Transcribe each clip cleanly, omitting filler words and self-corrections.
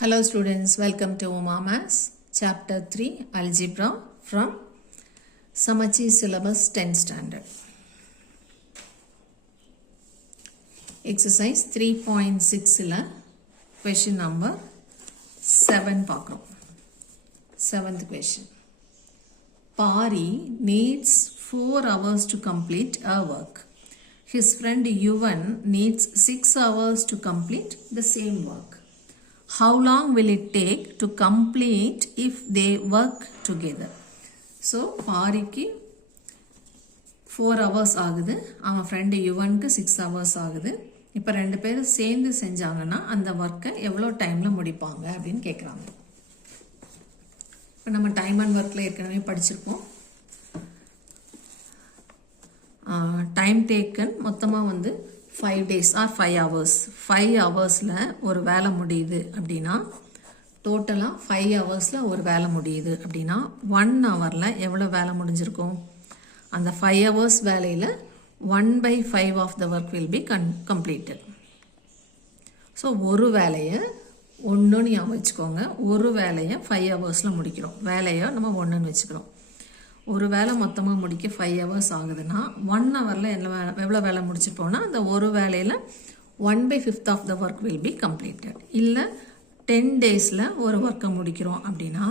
Hello students, welcome to Maths chapter 3 Algebra from Samacheer syllabus 10th standard. Exercise 3.6 la question number 7 பார்க்கிறோம். 7th question. Pari needs 4 hours to complete a work. His friend Yuvan needs 6 hours to complete the same work. How long will it take to complete if they work together? So, பாரிக்கு 4 hours ஆகுது, அவன் friend யுவனுக்கு 6 hours ஆகுது. இப்போ ரெண்டு பேரும் சேர்ந்து செஞ்சாங்கன்னா அந்த ஒர்க்கை எவ்வளோ டைமில் முடிப்பாங்க அப்படின்னு கேட்குறாங்க. இப்போ நம்ம டைம் அண்ட் ஒர்க்கில் ஏற்கனவே படிச்சிருப்போம். டைம் டேக்கன் மொத்தமாக வந்து 5 days or 5 hours. 5 hoursல ஒரு வேலை முடியுது அப்படின்னா டோட்டலாக 5 hoursல ஒரு வேலை முடியுது அப்படின்னா 1 hourல எவ்வளோ வேலை முடிஞ்சிருக்கும்? அந்த 5 hours வேலையில் 1/5 of the work will be completed. So ஒரு வேலையை ஒன்றுன்னு ஞாபகம் வச்சுக்கோங்க. ஒரு வேலையை 5 hoursல முடிக்கிறோம். வேலையை நம்ம ஒன்றுன்னு வச்சுக்கிறோம். ஒரு வேலை மொத்தமாக முடிக்க 5 hours ஆகுதுன்னா 1 hourல எவ்வளோ வேலை முடிச்சிருப்போம்னா அந்த ஒரு வேலையில் 1/5 of the work will be completed. இல்லை 10 daysல ஒரு ஒர்க்கை முடிக்கிறோம் அப்படின்னா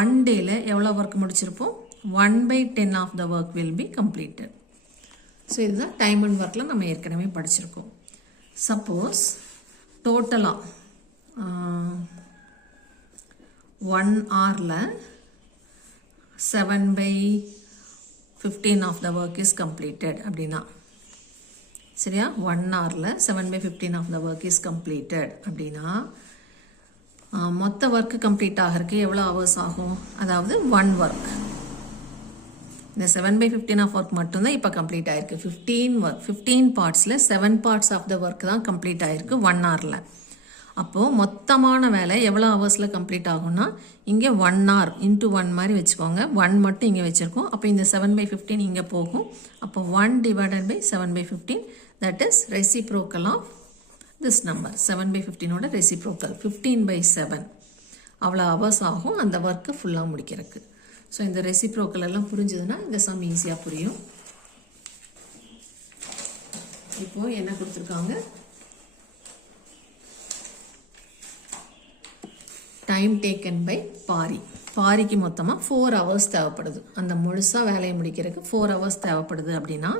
1 dayல எவ்வளோ ஒர்க் முடிச்சிருப்போம்? 1/10 of the work will be completed. So இதுதான் டைம் அண்ட் ஒர்க்கில் நம்ம ஏற்கனவே படிச்சிருக்கோம். சப்போஸ் டோட்டலாக 1 hourல 7/15 of the work is completed அப்படின்னா சரியா? 1 hourல 7/15 of the work is completed அப்படின்னா மொத்த ஒர்க்கு கம்ப்ளீட் ஆகிறதுக்கு எவ்வளோ ஹவர்ஸ் ஆகும்? அதாவது 1 ஒர்க். இந்த 7/15 ஆஃப் ஒர்க் மட்டும்தான் இப்போ கம்ப்ளீட் ஆயிருக்கு. 15 பார்ட்ஸில் 7 பார்ட்ஸ் ஆஃப் த ஒர்க் தான் கம்ப்ளீட் ஆயிருக்கு 1 hourல. அப்போது மொத்தமான வேலை எவ்வளோ ஹவர்ஸில் கம்ப்ளீட் ஆகும்னா இங்கே 1 hour இன்ட்டு 1 மாதிரி வச்சுக்கோங்க. 1 மட்டும் இங்கே வச்சுருக்கோம். அப்போ இந்த 7/15 இங்கே போகும். அப்போ 1 divided by 7/15 that is reciprocal of this number. 7/15ஓட reciprocal 15/7 அவ்வளோ ஹவர்ஸ் ஆகும் அந்த ஒர்க்கு ஃபுல்லாக முடிக்கிறதுக்கு. ஸோ இந்த ரெசிப்ரோக்கல் எல்லாம் புரிஞ்சுதுன்னா இந்த சம் ஈஸியாக புரியும். இப்போது என்ன கொடுத்துருக்காங்க? Time taken by Pari. பாரிக்கு மொத்தமாக 4 hours தேவைப்படுது. அந்த முழுசாக வேலையை முடிக்கிறதுக்கு 4 hours தேவைப்படுது அப்படின்னா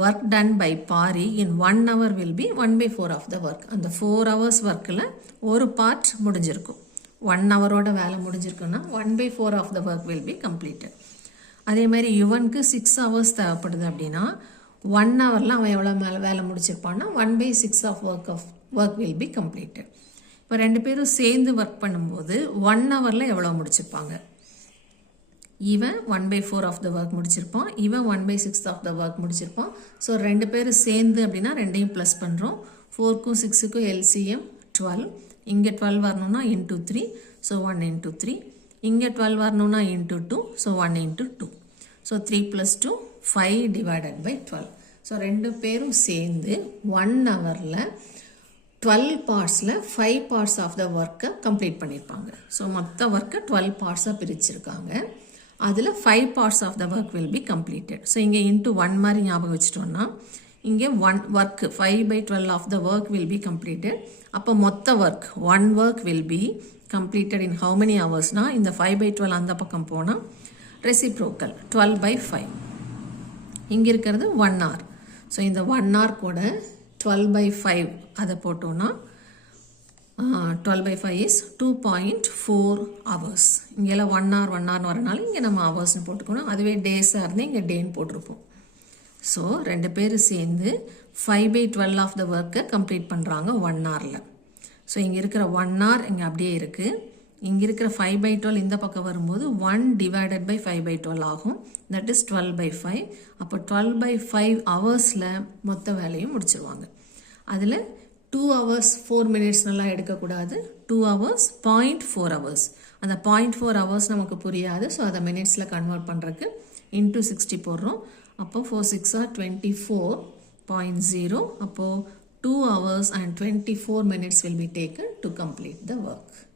work done by Pari in 1 hour will be 1/4 of the work. அந்த 4 hours ஒர்க்கில் ஒரு பார்ட் முடிஞ்சிருக்கும். 1 hourோட வேலை முடிஞ்சிருக்குன்னா 1/4 of the work will be completed. அதே மாதிரி யுவனுக்கு 6 hours தேவைப்படுது அப்படின்னா 1 hourல அவன் எவ்வளோ வேலை முடிச்சிருப்பான்னா 1/6 of work will be completed. இப்போ ரெண்டு பேரும் சேர்ந்து ஒர்க் பண்ணும்போது 1 hourல எவ்வளோ முடிச்சிருப்பாங்க? இவன் 1/4 ஆஃப் த ஒர்க் முடிச்சிருப்பான், இவன் 1/6 ஆஃப் த ஒர்க் முடிச்சிருப்பான். ஸோ ரெண்டு பேரும் சேர்ந்து அப்படின்னா ரெண்டையும் ப்ளஸ் பண்ணுறோம். 4க்கும் 6க்கும் LCM 12. இங்கே 12 வரணும்னா இன்ட்டு 3, ஸோ 1 into 3. இங்கே 12 வரணும்னா into 2, so 1 into 2. So 3 + 2 5 divided by 12. So ரெண்டு பேரும் சேர்ந்து 1 hourல 12 பார்ட்ஸில் 5 பார்ட்ஸ் ஆஃப் த ஒர்க்கை கம்ப்ளீட் பண்ணியிருப்பாங்க. ஸோ மொத்த ஒர்க்கை 12 பார்ட்ஸாக பிரிச்சிருக்காங்க. அதில் 5 parts of the work will be completed. So இங்கே இன்ட்டு 1 மாதிரி ஞாபகம் வச்சிட்டோன்னா இங்கே 1 work 5/12 of the work will be completed. அப்போ மொத்த work 1 work will be completed in how many ஹவர்ஸ்னால் இந்த 5/12 அந்த பக்கம் போனால் ரெசிப்ரோக்கல் 12/5. இங்கே இருக்கிறது 1 hour. ஸோ இந்த 1 hour கூட 12/5 அதை போட்டோன்னா 12/5 இஸ் 2.4 hours. இங்கெல்லாம் 1 hour வரனால இங்கே நம்ம ஹவர்ஸ்னு போட்டுக்கணும். அதுவே டேஸாக இருந்தால் இங்கே டேன்னு போட்டிருப்போம். ஸோ ரெண்டு பேர் சேர்ந்து 5/12 ஆஃப் த ஒர்க்கை கம்ப்ளீட் பண்ணுறாங்க 1 hourல. ஸோ இங்கே இருக்கிற 1 hour இங்கே அப்படியே இருக்குது. இங்கே இருக்கிற 5/12 இந்த பக்கம் வரும்போது 1 divided by 5/12 ஆகும். That is 12/5. அப்போ 12/5 ஹவர்ஸில் மொத்த வேலையும் முடிச்சிருவாங்க. அதில் 2 hours 4 minutes நல்லா எடுக்கக்கூடாது. 2 hours 0.4 hours. அந்த 0.4 hours நமக்கு புரியாது. ஸோ அதை மினிட்ஸில் கன்வெர்ட் பண்ணுறதுக்கு இன்ட்டு 60 போடுறோம். அப்போ 4 6 are 24.0. அப்போது 2 hours and 24 minutes will be taken to complete the work.